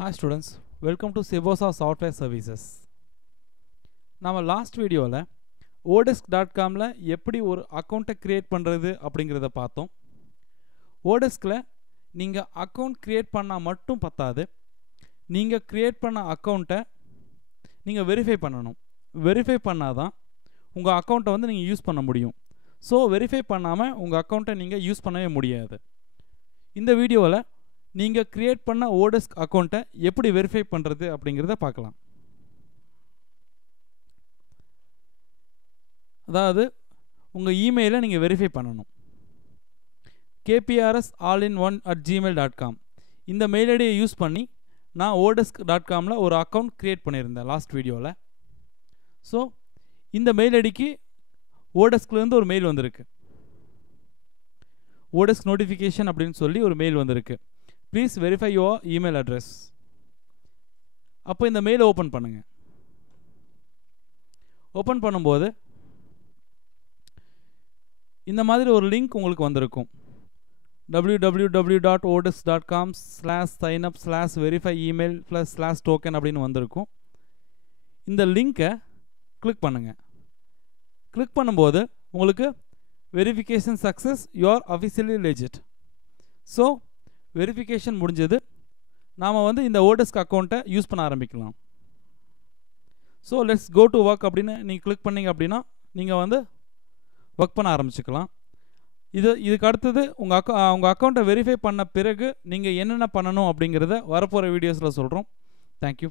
Hi students, welcome to Sebosa Software Services. நம்ம last வீடியோவில் odesk.comல எப்படி ஒரு அக்கௌண்ட்டை கிரியேட் பண்ணுறது அப்படிங்கிறத பார்த்தோம். ஓடெஸ்கில் நீங்கள் அக்கௌண்ட் கிரியேட் பண்ணால் மட்டும் பத்தாது, நீங்கள் கிரியேட் பண்ண அக்கௌண்ட்டை நீங்கள் வெரிஃபை பண்ணணும். வெரிஃபை பண்ணால் தான் உங்கள் அக்கௌண்ட்டை வந்து நீங்கள் யூஸ் பண்ண முடியும். ஸோ வெரிஃபை பண்ணாமல் உங்கள் அக்கௌண்ட்டை நீங்கள் யூஸ் பண்ணவே முடியாது. இந்த வீடியோவில் நீங்கள் கிரியேட் பண்ண ஓடெஸ்க் அக்கௌண்ட்டை எப்படி வெரிஃபை பண்ணுறது அப்படிங்கிறத பார்க்கலாம். அதாவது உங்கள் இமெயிலை நீங்கள் வெரிஃபை பண்ணணும். kprsallin1@gmail.com இந்த மெயில் ஐடியை யூஸ் பண்ணி நான் odesk.comல ஒரு அக்கௌண்ட் கிரியேட் பண்ணியிருந்தேன் லாஸ்ட் வீடியோவில். ஸோ இந்த மெயில் ஐடிக்கு ஓடெஸ்க்லேருந்து ஒரு மெயில் வந்திருக்கு. ஓடெஸ்க் நோட்டிஃபிகேஷன் அப்படின்னு சொல்லி ஒரு மெயில் வந்திருக்கு. Please verify your email address. அப்போ இந்த மெயிலை ஓப்பன் பண்ணுங்கள். ஓப்பன் பண்ணும்போது இந்த மாதிரி ஒரு லிங்க் உங்களுக்கு வந்திருக்கும். www.odesk.com/signup/verify-email+/token அப்படின்னு வந்திருக்கும். இந்த லிங்கை கிளிக் பண்ணுங்கள். கிளிக் பண்ணும்போது உங்களுக்கு verification success, you are officially legit. So verification முடிஞ்சது. நாம் வந்து இந்த ஓடெஸ்க் அக்கௌண்ட்டை யூஸ் பண்ண ஆரம்பிக்கலாம். So let's go to work அப்படின்னு நீங்கள் கிளிக் பண்ணிங்க அப்படின்னா நீங்கள் வந்து ஒர்க் பண்ண ஆரம்பிச்சுக்கலாம். இதுக்கு அடுத்தது உங்கள் அக்கௌண்ட்டை வெரிஃபை பண்ண பிறகு நீங்கள் என்னென்ன பண்ணணும் அப்படிங்கிறத வரப்போகிற வீடியோஸில் சொல்கிறோம். தேங்க்யூ.